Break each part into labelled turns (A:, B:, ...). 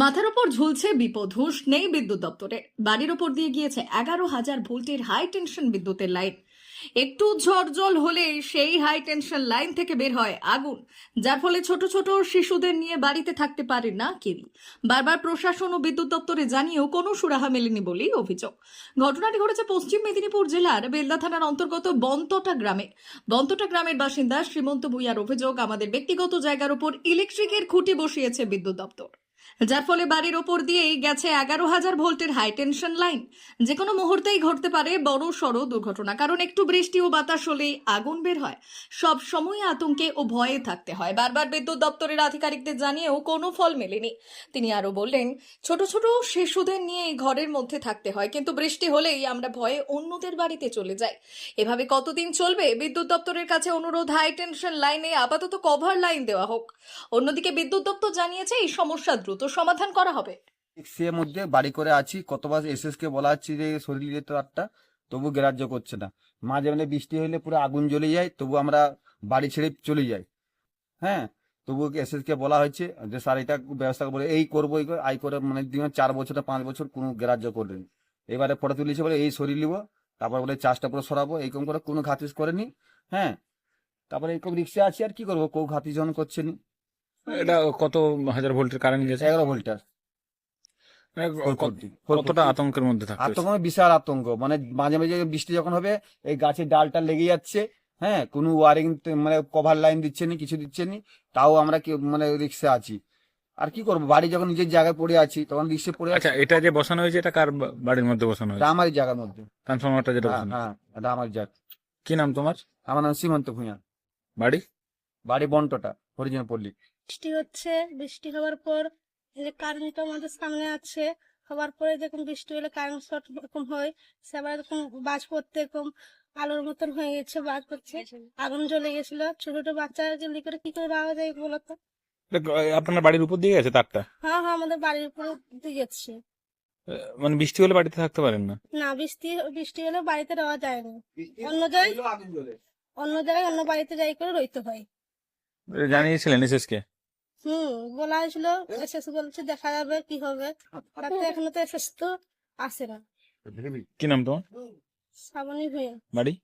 A: মাথার ওপর ঝুলছে বিপদ, হুঁশ নেই বিদ্যুৎ দপ্তরে। বাড়ির ওপর দিয়ে গিয়েছে এগারো হাজার ভোল্টের হাই টেনশন বিদ্যুতের লাইন একটু ঝড় জল হলেই সেই হাই টেনশন লাইন থেকে বের হয় আগুন, যার ফলে ছোট ছোট শিশুদের নিয়ে বাড়িতে থাকতে পারে না কেউই। বারবার প্রশাসন ও বিদ্যুৎ দপ্তরে জানিয়েও কোনো সুরাহা মেলেনি বলেই অভিযোগ। ঘটনাটি ঘটেছে পশ্চিম মেদিনীপুর জেলার বেলদা থানার অন্তর্গত বন্তটা গ্রামে বন্তটা গ্রামের বাসিন্দা শ্রীমন্ত ভুইয়ার অভিযোগ, আমাদের ব্যক্তিগত জায়গার উপর ইলেকট্রিকের খুঁটি বসিয়েছে বিদ্যুৎ দপ্তর। যার ফলে বাড়ির ওপর দিয়েই গেছে এগারো হাজার ভোল্টের হাই টেনশন লাইন যে কোনো মুহূর্তেই ঘটতে পারে বড় সড় দুর্ঘটনা, কারণ একটু বৃষ্টি ও বাতাস হলেই আগুন বের হয়। সব সময় আতঙ্কে ও ভয়ে থাকতে হয়। বারবার বিদ্যুৎ দপ্তরের আধিকারিকদের জানিয়েও কোনো ফল মেলেনি। তিনি আরও বললেন, ছোট ছোট শিশুদের নিয়ে এই ঘরের মধ্যে থাকতে হয়, কিন্তু বৃষ্টি হলেই আমরা ভয়ে অন্যদের বাড়িতে চলে যাই। এভাবে কতদিন চলবে? বিদ্যুৎ দপ্তরের কাছে অনুরোধ হাই টেনশন লাইনে আপাতত কভার লাইন দেওয়া হোক। অন্যদিকে বিদ্যুৎ দপ্তর জানিয়েছে, এই সমস্যা দ্রুত সমাধান করা হবে।
B: মধ্যে বাড়ি করে আছি। কতবার এসএস কে বলা হচ্ছে যে শরীরে তো তারটা তবু গ্রাহ্য করছে না। মাঝে মাঝে বৃষ্টি হলে পুরো আগুন জ্বলে যায়, তবু আমরা বাড়ি ছেড়ে চলে যাই। হ্যাঁ তবু এসএস কে বলা হয়েছে যে স্যার এটা ব্যবস্থা করে, এই করব, এই আই করে মানে চার বছর, পাঁচ বছর কোনো গ্রাহ্য করলেন এবারে ফটো তুলেছে বলে এই শরীর নিব, তারপর বলে চাষটা পুরো সরাবো এইরকম করে কোনো ঘাতিস করেনি। হ্যাঁ তারপরে এইরকম রিক্সা আছি আর কি করব, কেউ ঘাতি যখন করছে নি।
C: এটা কত হাজার ভোল্টের কারেন্ট গেছে?
B: এগারো ভোল্টার।
C: মানে কতটা আতঙ্কের মধ্যে থাকতে
B: আতঙ্ক মানে বিশাল আতঙ্ক। মানে মাঝে মাঝে বৃষ্টি যখন হবে এই গাছের ডালটা লেগে যাচ্ছে হ্যাঁ কোনো ওয়ারিং মানে কভার লাইন দিচ্ছে নি কিছু দিচ্ছে নি তাও আমরা কি মানে রিক্সে আছি। আর কি করব? বাড়ি যখন নিজের জায়গায় পড়ে আছি তখন রিক্সে পড়ে আছি।
C: আচ্ছা এটা যে বসানো হয়েছে এটা কার বাড়ির মধ্যে বসানো হয়েছে?
B: আমারই জায়গার মধ্যে।
C: ট্রান্সফরমারটা যেটা
B: হ্যাঁ
C: বসানো
B: হ্যাঁ এটা আমার জায়গা।
C: কি নাম তোমার?
B: আমার নাম সীমন্ত ভূঁইয়া।
C: বাড়ি?
B: বাড়ি বন্টটা হরিজন পল্লী
D: বৃষ্টি হচ্ছে বৃষ্টি হওয়ার পর এই যে কারেন্টটা আমাদের সামনে আছে হওয়ার পরে যখন বৃষ্টি হলে কারেন্ট শর্ট এরকম হয় সে আবার এরকম বাজ পড়তে এরকম আলোর মতন হয়ে গেছে বাজ পড়ছে আগুন জ্বলে গেছিল। ছোট ছোট বাচ্চা জলদি করে কি করে পাওয়া যায় বলো তো
C: আপনার বাড়ির উপর দিয়ে গেছে তারটা?
D: হ্যাঁ হ্যাঁ আমাদের বাড়ির উপর দিয়ে
C: গেছে। মানে বৃষ্টি হলে বাড়িতে থাকতে পারেন না?
D: না বৃষ্টি বৃষ্টি হলে বাড়িতে রওয়া যায় না। অন্য জায়গায় অন্য জায়গায় অন্য বাড়িতে যাই করে রইতে হয়।
C: জানিয়েছিলেন এসএস কে
D: হুম বলা হয়েছিল এসএস বলছে দেখা যাবে কি হবে। তাতে এখনও তো এসএস তো আসে না।
C: কি নাম তোমার?
D: শ্রাবণী ভূঁইয়া
C: বাড়ি?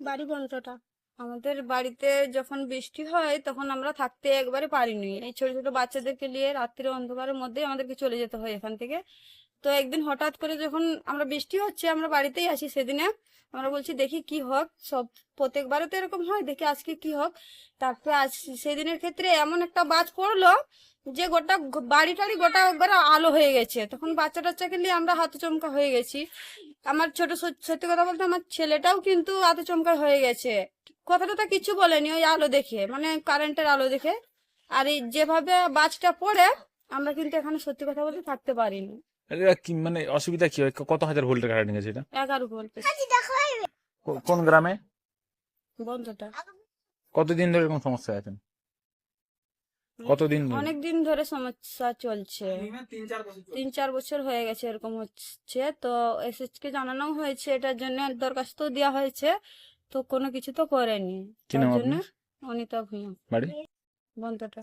D: বাড়ি বন্ধটা
E: আমাদের বাড়িতে যখন বৃষ্টি হয় তখন আমরা থাকতে একবারে পারিনি। এই ছোট ছোট বাচ্চাদেরকে নিয়ে রাত্রির অন্ধকারের মধ্যেই আমাদেরকে চলে যেতে হয় এখান থেকে। তো একদিন হঠাৎ করে যখন আমরা বৃষ্টি হচ্ছে, আমরা বাড়িতেই আছি সেদিনে। আমরা বলছি, দেখি কি হোক, সব প্রত্যেকবারে তো এরকম হয়, দেখি আজকে কি হোক। তারপরে আজ সেদিনের ক্ষেত্রে এমন একটা বাজ পড়ল যে গোটা বাড়ি টাড়ি গোটা একবারে আলো হয়ে গেছে। তখন বাচ্চা টাচ্চাকে নিয়ে আমরা হাতচমকা হয়ে গেছি। আমার ছোট সত- সত্যি কথা বলতে আমার ছেলেটাও কিন্তু হাতচমকা হয়ে গেছে। কথাটা তো কিছু বলেনি, ওই আলো দেখে মানে কারেন্টের আলো দেখে। আর এই যেভাবে বাজটা পড়ে, আমরা কিন্তু এখানে সত্যি কথা বলতে থাকতে পারিনি।
C: এটা কি মানে অসুবিধা কি? হয় কত হাজার ভোল্টের কারেন্ট গেছে এটা?
E: এগারো বলতে
C: কো- কোন গ্রামে?
D: বন্ধটা
C: কতদিন ধরে এরকম সমস্যা আছেন? কতদিন
E: অনেক দিন ধরে সমস্যা চলছে। তিন চার বছর হয়ে গেছে এরকম হচ্ছে। তো এসএস কে জানানো হয়েছে এটার জন্য দরখাস্ত দেওয়া হয়েছে। তো কোনো কিছু তো করেনি। তার জন্য অনিতা ভূঁইয়া।
C: বাড়ি?
E: বন্ধটা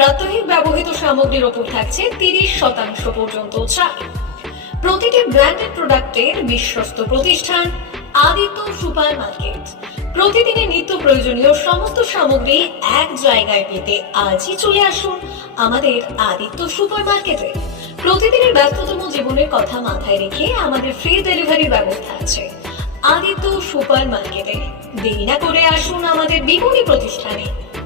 A: প্রাত্যহিক ব্যবহৃত সামগ্রীর ওপর থাকছে তিরিশ শতাংশ পর্যন্ত ছাড় প্রতিটি ব্র্যান্ডেড প্রোডাক্টের বিশ্বস্ত প্রতিষ্ঠান, আদিত্য সুপার মার্কেট প্রতিদিনের নিত্য প্রয়োজনীয় সমস্ত সামগ্রী এক জায়গায় পেতে আজই চলে আসুন আমাদের আদিত্য সুপার মার্কেটে প্রতিদিনের ব্যস্ততম জীবনের কথা মাথায় রেখে আমাদের ফ্রি ডেলিভারির ব্যবস্থা আছে। আদিত্য সুপার মার্কেটে দেরি না করে আসুন আমাদের বিপণী প্রতিষ্ঠানে।